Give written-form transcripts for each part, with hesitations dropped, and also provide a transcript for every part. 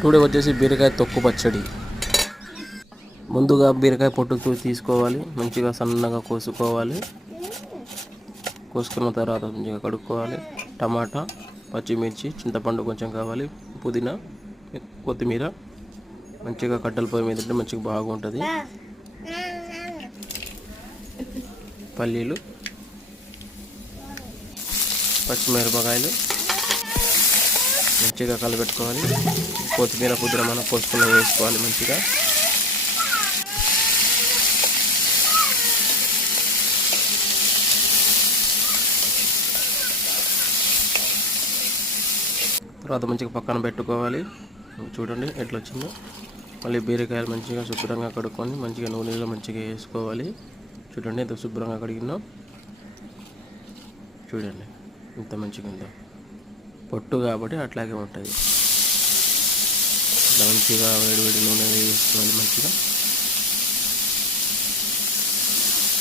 Today వచ్చేసి బీరకాయ తొక్కు పచ్చడి. ముందుగా బీరకాయ పొట్టు తీసుకోవాలి, మంచిగా సన్నగా కోసుకోవాలి. కోసుకున్న తర్వాత మంచిగా కడుక్కోవాలి. టమాటా, పచ్చిమిర్చి, చింతపండు కొంచెం కావాలి, పుదీనా, కొత్తిమీర మంచిగా కట్టెల పొయ్యి మీద మంచిగా బాగుంటుంది. పల్లీలు, పచ్చిమిరపకాయలు మంచిగా కలబెట్టుకోవాలి. కొత్తిమీర, పుదీనా మనం కోసుకుని వేసుకోవాలి మంచిగా. తర్వాత మంచిగా పక్కన పెట్టుకోవాలి. చూడండి ఎట్లా వచ్చిందో. మళ్ళీ బీరకాయలు మంచిగా శుభ్రంగా కడుక్కొని మంచిగా నూనెలో మంచిగా వేసుకోవాలి. చూడండి ఎంత శుభ్రంగా కడిగినాం. చూడండి ఇంత మంచిగా ఉందో. పొట్టు కాబట్టి అట్లాగే ఉంటుంది. మంచిగా వేడి నూనె వేసుకోవాలి మంచిగా.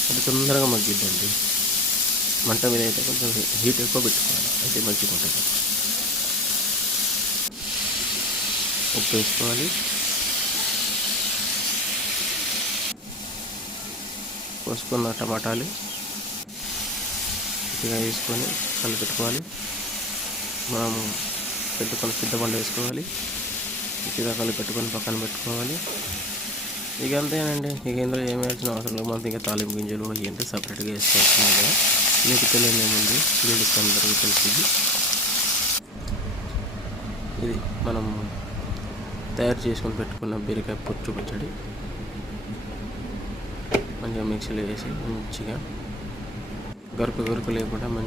అది తొందరగా మగ్గిద్దండి. మంట మీద అయితే కొంచెం హీట్ ఎక్కువ పెట్టుకోవాలి, అయితే మంచిగా ఉంటుంది. ఉప్పు వేసుకోవాలి. కోసుకున్న టమాటాలు మంచిగా వేసుకొని కలిపెట్టుకోవాలి. మనం పెట్టుకొని చింతపండు వేసుకోవాలి. మంచిగా కలిపెట్టుకొని పక్కన పెట్టుకోవాలి. ఇక అంతేనండి. ఇక ఇందులో ఏమి వేయాల్సిన అవసరం లేదు. మనకి ఇంకా తాలింపు గింజలు ఏంటంటే సపరేట్గా వేసుకోవాల్సింది కదా. మీకు తెలియని ఏముంది, లేడీస్కి అందరికీ తెలిసింది. ఇది మనం తయారు చేసుకొని పెట్టుకున్న బీరకాయ పొట్టు పచ్చడి మంచిగా మిక్సీలో వేసి మంచిగా గరుకు లేకుండా